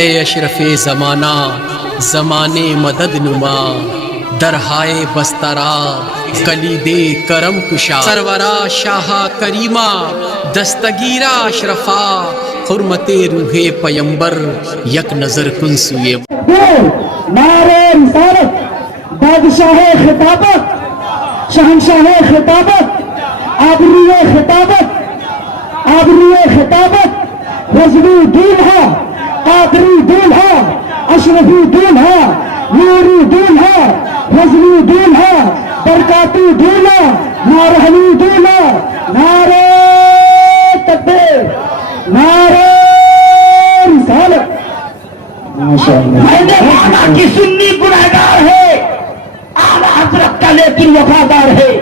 اے اشرف زمانہ زمانے مدد نما، درہائے بسترا کلید کرم کشا، سرورا شاہ کریمہ دستگیرہ اشرفا، حرمت روح پیمبر یک نظر کن سوئے نعرہ رسالت، بادشاہ خطابت، شہنشاہ خطابت، آبروئے خطابت، آبروئے خطابت، رضوی دولہا، قادری دولہا، اشرفی دولہا، نوری دولہا، رضوی دولہا، برکاتی دولہا، نارہنی دولہا، نعرہ تکبیر، نعرہ رسالت۔ میں نے مانا کہ سنی گنہگار ہے، اعلیٰ حضرت کا لیکن وفادار ہے،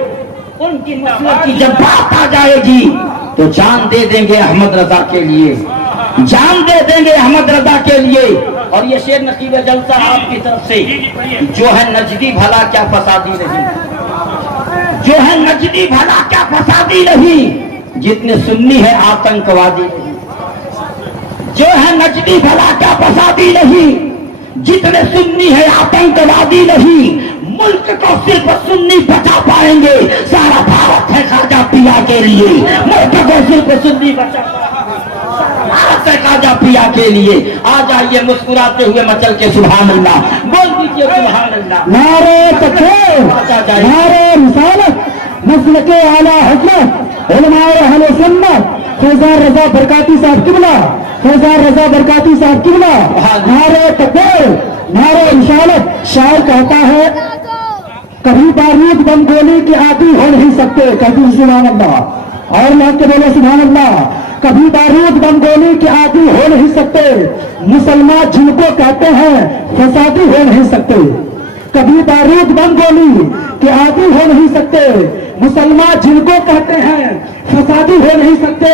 ان کی مسلک کی جب بات آ جائے گی تو جان دے دیں گے احمد رضا کے لیے، جان دے دیں گے احمد رضا کے لیے۔ اور یہ شعر نقیب جلسہ آپ کی طرف سے، جو ہے نجدی بھلا کیا فسادی نہیں، جو ہے نجدی بھلا کیا فسادی نہیں، جتنے سنی ہے آتنکوادی نہیں، جو ہے نجدی بھلا کیا فسادی نہیں، جتنے سنی ہے آتنکوادی نہیں۔ ملک کو صرف سنی بچا پائیں گے، سارا بھارت ہے خواجہ پیا کے لیے، ملک کو صرف سنی بچا پائیں گے، سارا بھارت ہے خواجہ پیا کے لیے۔ آ جائیے مسکراتے ہوئے مچل کے سبحان اللہ بول دیجیے، سبحان اللہ۔ نعرہ تکبیر، نعرہ رسالت، مسلک اعلیٰ حضرت علماء اہل سنت فیضان رضا برکاتی صاحب قبلہ، فیضان رضا برکاتی صاحب قبلہ، نعرہ تکبیر، نعرہ رسالت۔ شاعر کہتا ہے کبھی بارود بم گولی کے عادی ہو نہیں سکتے، کبھی سبحان اللہ، اور لوگ کے بولے سبحان اللہ۔ کبھی بارود بم گولی کے عادی ہو نہیں سکتے، مسلمان جن کو کہتے ہیں فسادی ہو نہیں سکتے، کبھی بارود بم گولی کے عادی ہو نہیں سکتے، مسلمان جن کو کہتے ہیں فسادی ہو نہیں سکتے۔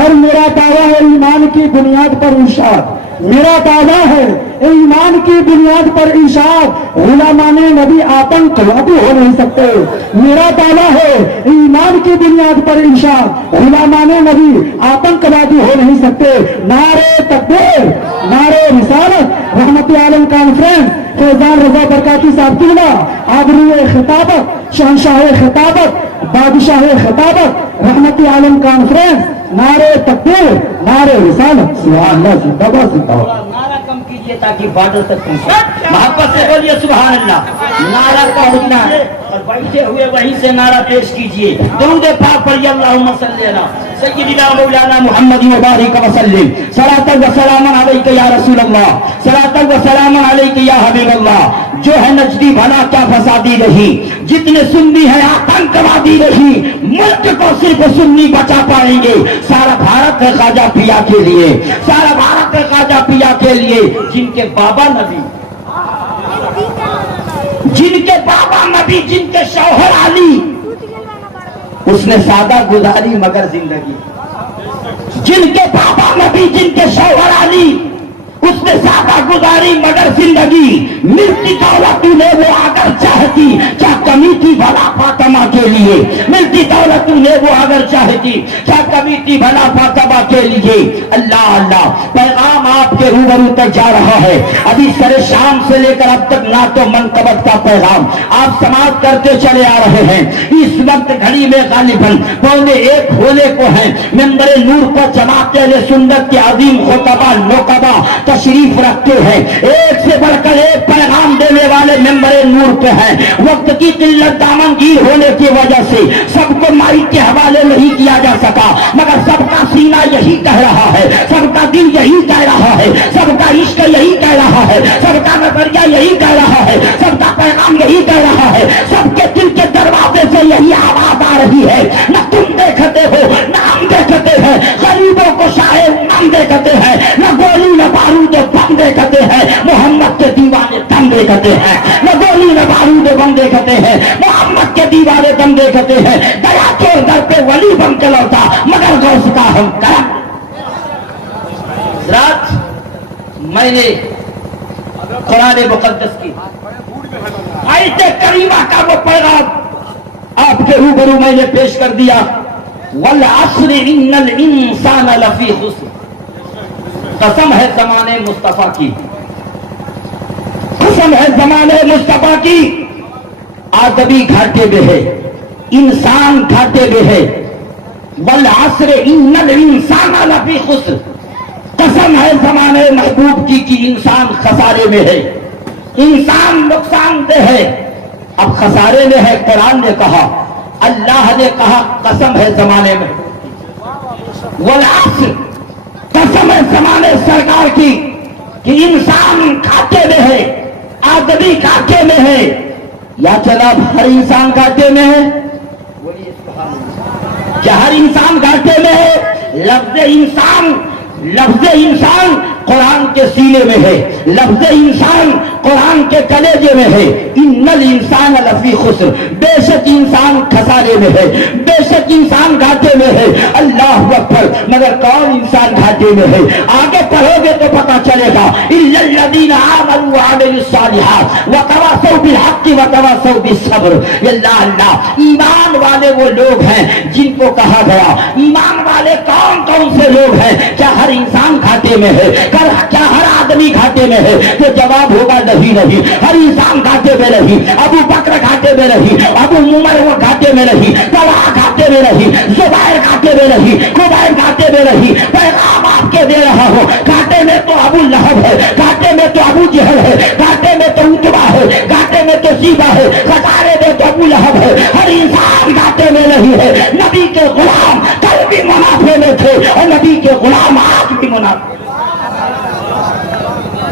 اور میرا دعویٰ ہے ایمان کی بنیاد پر ارشاد، میرا دعویٰ ہے ایمان کی بنیاد پر ارشاد، علماء نبی آتنکوادی ہو نہیں سکتے۔ میرا دعویٰ ہے ایمان کی بنیاد پر ارشاد، علماء نبی آتنکوادی ہو نہیں سکتے۔ نعرہ تکبیر، نعرہ رسالت، رحمت عالم کانفرنس فیضان رضا برکاتی صاحب قبلہ، آبروئے خطابت، شہنشاہ خطابت، بادشاہ خطابت، رحمت عالم کانفرنس، نعرہ تکبیر، نعرہ رسالت۔ سبحان اللہ، زندہ باد، زندہ باد۔ نعرہ کم کیجیے تاکہ بارڈر تک پہنچے، محبت سے بولیے سبحان اللہ۔ نعرہ پہنچنا ہے اور بیٹھے ہوئے وہیں سے نعرہ پیش کیجیے، درود پاک پڑھیے، اللہم صلی علی سیدنا مولانا محمد وبارک وسلم، صلاۃ و سلام علیک یا رسول اللہ، صلاۃ و سلام علیک یا حبیب اللہ۔ جو ہے نجدی بھلا کیا فسادی نہیں، جتنے سنی ہے آتنکوادی نہیں، ملک کو صرف سنی بچا پائیں گے، سارا بھارت ہے خواجہ پیا کے لیے، سارا بھارت ہے خواجہ پیا کے لیے۔ جن کے بابا نبی، جن کے بابا نبی، جن کے شوہر علی، اس نے سادہ گزاری مگر زندگی، جن کے بابا نبی، جن کے شوہر علی، اس نے سادہ گزاری مگر زندگی، ملتی دولت نے وہ اگر چاہتی، کیا کمی تھی بھلا فاطمہ کے لیے، ملتی دولت نے وہ اگر چاہتی، کیا کمی تھی بھلا فاطمہ کے لیے۔ اللہ اللہ، پیغام آپ کے روبرو تک جا رہا ہے، ابھی سر شام سے لے کر اب تک نعت و منقبت کا پیغام آپ سماعت کرتے چلے آ رہے ہیں۔ اس وقت گھڑی میں غالباً 1:15 ہونے کو ہیں، منبر نور پر جماعت اہل سنت کے عظیم خطبہ نقبہ تشریف رکھتے ہیں، ایک سے بڑھ کر ایک پیغام دینے والے ممبر نور پہ ہیں۔ وقت کی قلت دامنگیر ہونے کی وجہ سے سب کو مائک کے حوالے نہیں کیا جا سکا، مگر سب کا سینہ یہی کہہ رہا ہے، سب کا دل یہی کہہ رہا ہے، سب کا عشق یہی کہہ رہا ہے، سب کا نظریہ یہی کہہ رہا ہے، سب کا پیغام یہی کہہ رہا ہے، سب کے دل کے دروازے سے یہی آواز آ رہی ہے۔ نہ تم دیکھتے ہو، نہ ہم دیکھتے ہیں، غریبوں کو شاہ نام دیکھتے ہیں، نہ گولی نہ بارود بم دیکھتے ہیں، محمد کے دیوانے دم دیکھتے ہیں، نہ گولی نہ بارود بم دیکھتے ہیں، محمد کے دیوانے دم دیکھتے ہیں۔ دیا کے در پہ ولی بم چلوتا مگر غوث کا ہم کرم۔ رات میں نے قرآن مقدس کی آیت کریمہ کا وہ پیغام آپ کے روبرو میں نے پیش کر دیا، والعصر ان الانسان لفی خسر۔ قسم ہے زمانے مصطفیٰ کی، قسم ہے زمانے مصطفیٰ کی، آدمی گھاٹے میں ہے، انسان گھاٹے میں ہے، والعصر ان الانسان لفی خسر، قسم ہے زمانے محبوب کی کہ انسان خسارے میں ہے، انسان نقصان دہ ہے۔ اب خسارے میں ہے، قرآن نے کہا، اللہ نے کہا قسم ہے زمانے میں، والعصر قسم ہے زمانے سرکار کی کہ انسان گھاٹے میں ہے، آدمی گھاٹے میں ہے، یا جناب ہر انسان گھاٹے میں ہے؟ کیا ہر انسان گھاٹے میں ہے؟ لفظ انسان قرآن کے سینے میں ہے، لفظ انسان قرآن کے کلیجے میں ہے، ان الانسان لفی خسر، بے شک انسان خسارے میں ہے، بے شک انسان گھاٹے میں ہے۔ اللہ اکبر، مگر کون انسان گھاٹے میں ہے؟ آگے پڑھو گے تو پتا چلے گا، الا الذین آمنوا وعملوا الصالحات وتواصوا بالحق وتواصوا بالصبر۔ اللہ ایمان والے وہ لوگ ہیں جن کو کہا گیا، ایمان والے کون کون سے لوگ ہیں؟ کیا ہر انسان گھاٹے میں ہے؟ کیا ہر آدمی گھاٹے میں ہے؟ تو جواب ہوگا نہیں، ہر انسان گھاٹے میں نہیں، ابو بکر گھاٹے میں نہیں، ابو عمر وہ گھاٹے میں نہیں، طلحہ گھاٹے میں نہیں، زبیر گھاٹے میں نہیں، خبیب گھاٹے میں نہیں۔ پیغام آپ کے دے رہا ہوں، گھاٹے میں تو ابو لہب ہے، گھاٹے میں تو ابو جہل ہے، گھاٹے میں تو اتبا ہے، گھاٹے میں تو شیبہ ہے، خسارے میں تو ابو لہب ہے۔ ہر انسان گھاٹے میں نہیں ہے۔ نبی کے غلام کل بھی منافع میں تھے اور نبی کے غلام آج بھی منافع۔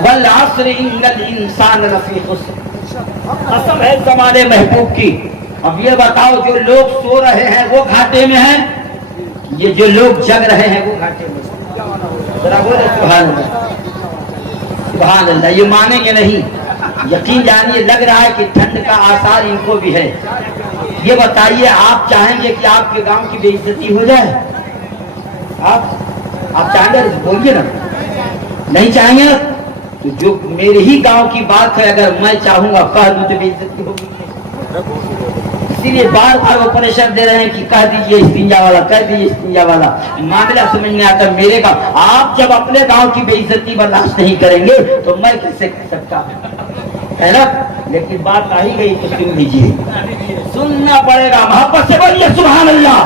والعصر ان الانسان لفی خسر، قسم ہے زمانے محبوب کی۔ اب یہ بتاؤ، جو لوگ سو رہے ہیں وہ گھاٹے میں ہیں، یہ جو لوگ جگ رہے ہیں وہ گھاٹے میں ہیں؟ ذرا بولے سبحان اللہ، سبحان اللہ۔ یہ مانیں گے نہیں، یقین جانیے لگ رہا ہے کہ ٹھنڈ کا آثار ان کو بھی ہے۔ یہ بتائیے، آپ چاہیں گے کہ آپ کے گاؤں کی بے عزتی ہو جائے؟ آپ چاہیں گے؟ بولیے نا، نہیں چاہیں گے؟ تو جو میرے ہی گاؤں کی بات ہے، اگر میں چاہوں گا کہہ دوں تو بے عزتی ہوگی۔ اسی لیے بار بار وہ پریشر دے رہے ہیں کہ کہہ دیجئے استنجا والا، کہہ دیجئے استنجا والا۔ معاملہ سمجھ میں آتا میرے گا، آپ جب اپنے گاؤں کی بے عزتی برداشت نہیں کریں گے تو میں کیسے کر سکتا ہے نا؟ لیکن بات آ ہی گئی تو سن لیجیے، سننا پڑے گا، محبت سے بولیے سبحان اللہ۔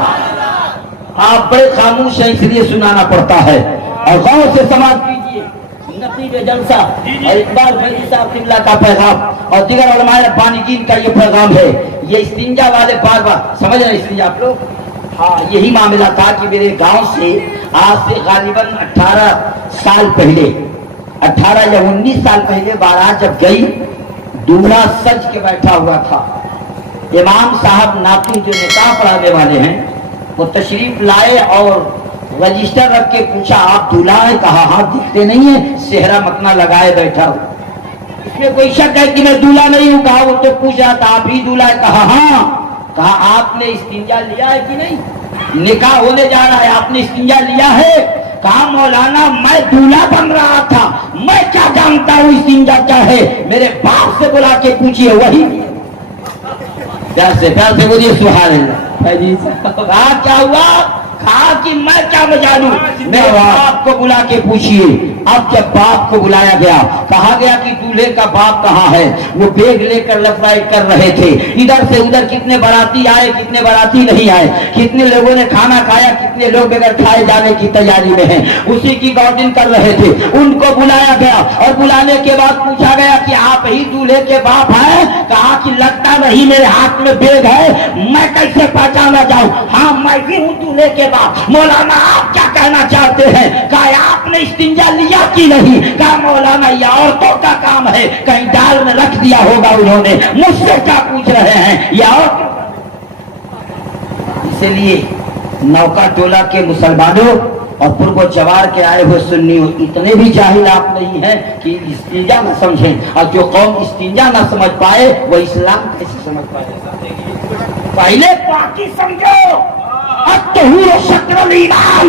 آپ بڑے خاموش ہیں اس لیے سنانا پڑتا ہے، اور غور سے سماعت کیجیے۔ نقیب جلسہ اور اقبال فیضی صاحب قبلہ کا پیغام اور دیگر علماء ربانیین کا یہ پیغام ہے۔ یہ استنجا والے بار بار سمجھ رہے ہیں استنجا آپ لوگ؟ ہاں، یہی معاملہ تھا کہ میرے گاؤں سے آج سے غالباً 18 سال پہلے، 18 یا 19 سال پہلے بارات جب گئی، دولہا سج کے بیٹھا ہوا تھا۔ امام صاحب ناطق جو نکاح پڑھانے والے ہیں وہ تشریف لائے اور رجسٹر رکھ کے پوچھا، آپ دولہا ہے؟ کہا ہاں، دکھتے نہیں ہیں، صحرا مکنا لگائے بیٹھا ہوں۔ اس میں کوئی شک ہے کہ میں دولہا نہیں ہوں؟ کہا وہ تو پوچھ رہا تھا، آپ ہی دولہا ہے؟ کہا ہاں۔ کہا آپ نے استنجا لیا ہے کہ نہیں؟ نکاح ہونے جا رہا ہے، آپ نے استنجا لیا ہے؟ کہا مولانا میں دولہا بن رہا تھا، میں کیا جانتا ہوں استنجا کیا ہے، میرے باپ سے بلا کے پوچھئے، وہی پیار سے بولیے سبحان اللہ۔ کیا ہوا؟ کہا کہ میں کیا جانوں، میرے باپ کو بلا کے پوچھئے۔ اب جب باپ کو بلایا گیا، کہا گیا کہ دولہے کا باپ کہاں ہے؟ وہ بیگ لے کر لیفٹ رائٹ کر رہے تھے، ادھر سے ادھر کتنے باراتی آئے، کتنے باراتی نہیں آئے، کتنے لوگوں نے کھانا کھایا، کتنے لوگ بغیر کھائے جانے کی تیاری میں ہیں، اسی کی گارڈن کر رہے تھے۔ ان کو بلایا گیا اور بلانے کے بعد پوچھا گیا کہ آپ ہی دولہے کے باپ ہیں؟ کہا کہ لگتا نہیں، میرے ہاتھ میں بیگ ہے، میں کیسے پہچانا جاؤں؟ ہاں میں بھی ہوں دولہے کے باپ۔ مولانا آپ کیا کہنا چاہتے ہیں؟ کہا آپ نے استنجا لیا کی نہیں؟ کہا مولانا یہ عورتوں کا کام ہے، کہیں ڈال میں رکھ دیا ہوگا انہوں نے، مجھ سے کیا پوچھ رہے ہیں؟ یہ عورتوں کا۔ اسی لیے نوکا ٹولہ کے مسلمانوں اور پرب و جوار کے آئے ہوئے سنیوں، اتنے بھی جاہل آپ نہیں ہیں کہ استنجا نہ سمجھیں، اور جو قوم استنجا نہ سمجھ پائے وہ اسلام کیسے سمجھ پائے؟ پہلے پاکی سمجھو، الطہور شطر الایمان،